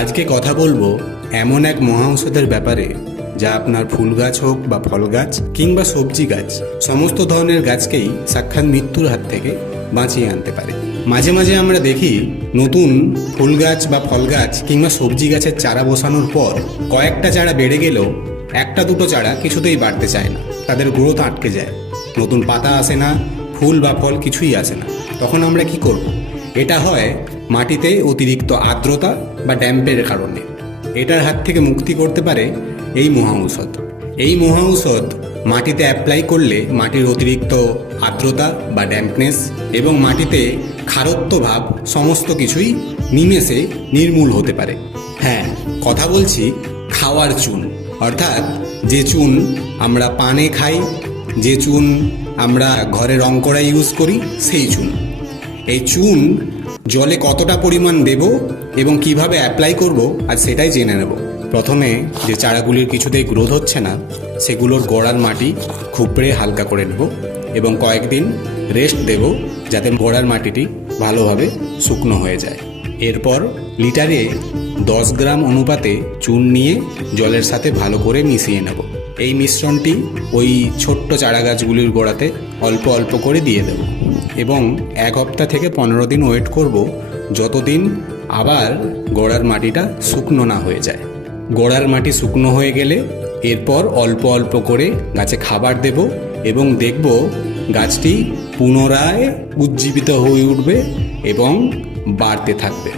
আজকে কথা বলবো এমন এক মহা ঔষধের ব্যাপারে যা আপনার ফুল গাছ হোক বা ফল গাছ কিংবা সবজি গাছ সমস্ত ধরনের গাছকেই সাক্ষাৎ মৃত্যুর হাত থেকে বাঁচিয়ে আনতে পারে। মাঝে মাঝে আমরা দেখি নতুন ফুল গাছ বা ফল গাছ কিংবা সবজি গাছের চারা বসানোর পর কয়েকটা চারা বেড়ে গেলেও একটা দুটো চারা কিছুতেই বাড়তে চায় না, তাদের গ্রোথ আটকে যায়, নতুন পাতা আসে না, ফুল বা ফল কিছুই আসে না। তখন আমরা কি করব? এটা হয় মাটিতে অতিরিক্ত আর্দ্রতা বা ড্যাম্পের কারণে। এটার হাত থেকে মুক্তি করতে পারে এই মহা ঔষধ। এই মহা ঔষধ মাটিতে অ্যাপ্লাই করলে মাটির অতিরিক্ত আর্দ্রতা বা ড্যাম্পনেস এবং মাটিতে খারত্ব ভাব সমস্ত কিছুই নিমেষে নির্মূল হতে পারে। হ্যাঁ, কথা বলছি খাওয়ার চুন, অর্থাৎ যে চুন আমরা পানে খাই, যে চুন আমরা ঘরে রং করা ইউজ করি, সেই চুন। এই চুন জলে কতটা পরিমাণ দেব এবং কিভাবে অ্যাপ্লাই করব আজ সেটাই জেনে নেব। প্রথমে যে চারাগুলির কিছুতেই গ্রোথ হচ্ছে না সেগুলোর গোড়ার মাটি খুপড়ে হালকা করে নেব এবং কয়েকদিন রেস্ট দেব যাতে গোড়ার মাটিটি ভালোভাবে শুকনো হয়ে যায়। এরপর লিটারে 10 গ্রাম অনুপাতে চুন নিয়ে জলের সাথে ভালো করে মিশিয়ে নেব। এই মিশ্রণটি ওই ছোট্ট চারা গাছগুলির গোড়াতে অল্প অল্প করে দিয়ে দেব এবং 1 সপ্তাহ থেকে 15 দিন ওয়েট করব, যতদিন আবার গোড়ার মাটিটা শুকনো না হয়ে যায়। গোড়ার মাটি শুকনো হয়ে গেলে এরপর অল্প অল্প করে গাছে খাবার দেব এবং দেখব গাছটি পুনরায় উজ্জীবিত হয়ে উঠবে এবং বাড়তে থাকবে।